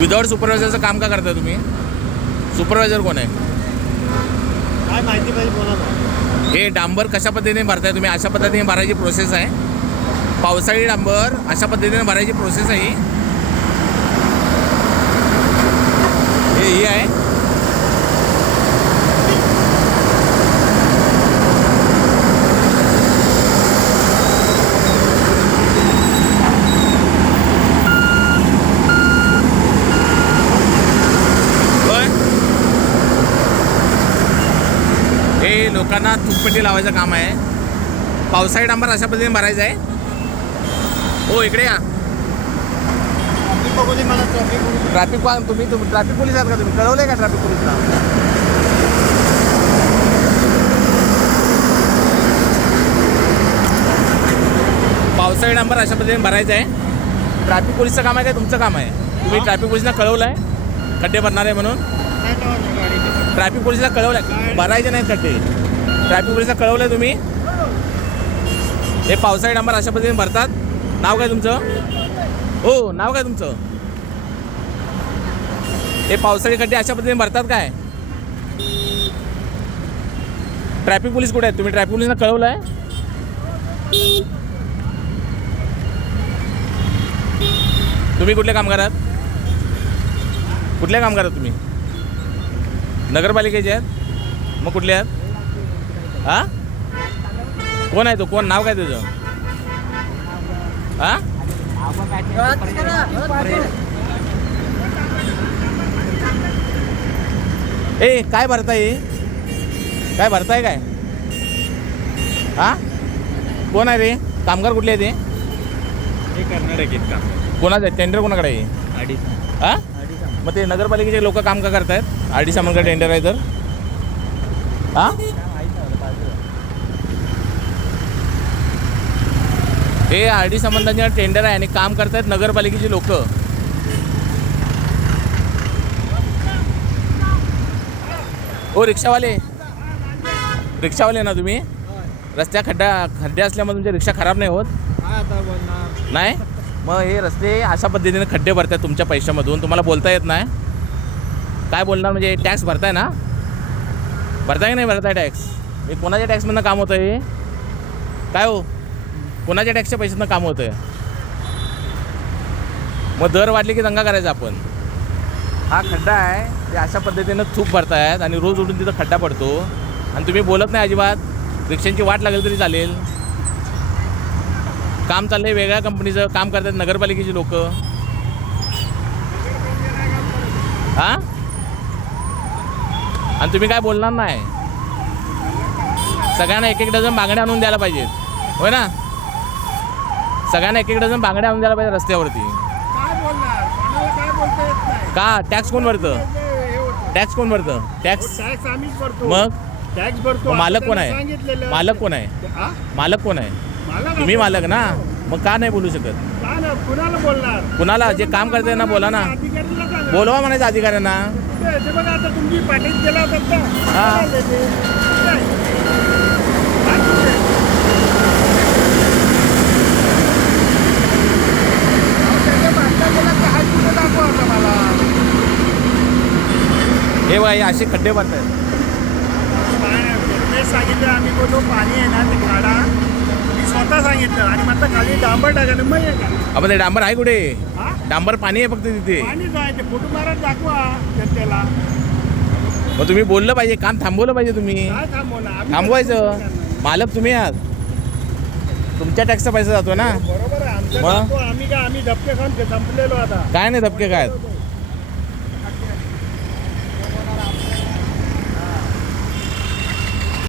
Without सुपरवायझरचं काम का करता तुम्ही? सुपरवायझर कोण आहे? काय माहिती पाहिजे बोला ना हे डांबर कशा पद्धतीने भरताय तुम्ही? अशा पद्धतीने भरायची प्रोसेस आहे. पावसाळी डांबर अशा पद्धतीने भरायची प्रोसेस आहे. हे ही आहे होय हे लोकांना तुटपट्टी लावायचं काम आहे. पावसाळी डांबर अशा पद्धतीने भरायचं आहे. हो इकडे या. ट्रॅफिक तुम्ही तुम्ही ट्रॅफिक पोलीस आहात का तुम्ही? कळवलंय का ट्रॅफिक पोलीसला पावसाळी डांबर अशा पद्धतीने भरायचं आहे. ट्रॅफिक पोलीसचं काम आहे काय तुमचं काम आहे. तुम्ही ट्रॅफिक पोलिसला कळवलं आहे खड्डे भरणार आहे म्हणून? ट्रॅफिक पोलिसला कळवलं आहे भरायचे नाहीत खड्डे. ट्रॅफिक पोलिसला कळवलं आहे तुम्ही. हे पावसाळी डांबर अशा पद्धतीने भरतात. नाव काय तुमचं? हो नाव काय तुमचं? हे पावसाळी खड्डे अशा पद्धतीने भरतात काय? ट्रॅफिक पोलीस कुठे आहेत? तुम्ही ट्रॅफिक पोलिसला कळवलं आहे तुम्ही कुठले काम आहात कुठले काम आहात तुम्ही? नगरपालिकेचे आहेत? मग कुठले आहेत? हा? कोण आहे तो? कोण? नाव काय तुझं? हा? ए काय भरताय? हे? काय भरताय काय? हा? कोण आहे रे? कामगार कुठले आहे ते? हे करणार आहे का? कोणाचं आहे? टेंडर कोणाकडे आहे? अडीच हा? मग ते नगरपालिकेचे लोक काम का करतायत? आर डी सामनकडे टेंडर आहे तर? हा? हे आर डी संबंधांच्या टेंडर आहे आणि काम करतायत नगरपालिकेची लोक. हो रिक्षावाले. रिक्षावाले ना तुम्ही? रस्त्या खड्डा खड्डे असल्यामुळे तुमच्या रिक्षा खराब नाही होत? नाही? मग हे रस्ते अशा पद्धतीने खड्डे भरतात तुमच्या पैशामधून. तुम्हाला बोलता येत नाही. काय बोलणार? म्हणजे टॅक्स भरताय ना? भरताय की नाही भरताय टॅक्स हे कोणाच्या टॅक्समधनं काम होतं हे? काय हो? कोणाच्या टॅक्सच्या पैशातनं काम होतं आहे मग दर वाढले की दंगा करायचा आपण. हा खड्डा आहे ते अशा पद्धतीनं थूक भरतायत आणि रोज उठून तिथं खड्डा पडतो. आणि तुम्ही बोलत नाही अजिबात रिक्षांची वाट लागेल तरी चालेल. काम चाललंय वेगळ्या कंपनीचं काम करतात नगरपालिकेची लोक. हा? आणि तुम्ही काय बोलणार नाही? सगळ्यांना एक एक डझन मागण्या आणून द्यायला पाहिजेत. होय ना? सगळ्यांना एक एक डझन बांगड्या आणून द्यायला पाहिजे रस्त्यावरती. का? टॅक्स कोण भरतं हे. टॅक्स कोण भरतं टॅक्स भरतो. मग? टॅक्स भरतो. मालक कोण आहे? मालक कोण आहे? हा? मालक कोण आहे? तुम्ही. मालक ना? मग का नाही बोलू शकत? कुणाला जे काम करते ना बोला ना. बोलवा म्हणायचं अधिकाऱ्यांना? हा. काय झालं ते? काय? काय कुठे? अहो, त्याच्या मागचा गेला का हात कुठे दाखवा आता मला हे बाई असे खड्डे भरतायत काय ते सांगितलं आम्ही बोललो पाणी आहे ना ते काढा. मी स्वतः सांगितलं आणि म्हटलं खाली डांबर टाका मग का? आपण ते डांबर आहे कुठे? डांबर पाणी आहे फक्त तिथे. पाणी जायचे फोटो मारत दाखवा त्याला मग तुम्ही बोललं पाहिजे काम थांबवलं पाहिजे तुम्ही. थांबवायचं. मालक तुम्ही आहात तुमच्या टॅक्सचा पैसा जातो ना. बरोबर आहे. आम्ही काय आम्ही धपके खाऊन संपलेलो आता. काय नाही धपके काय आहेत?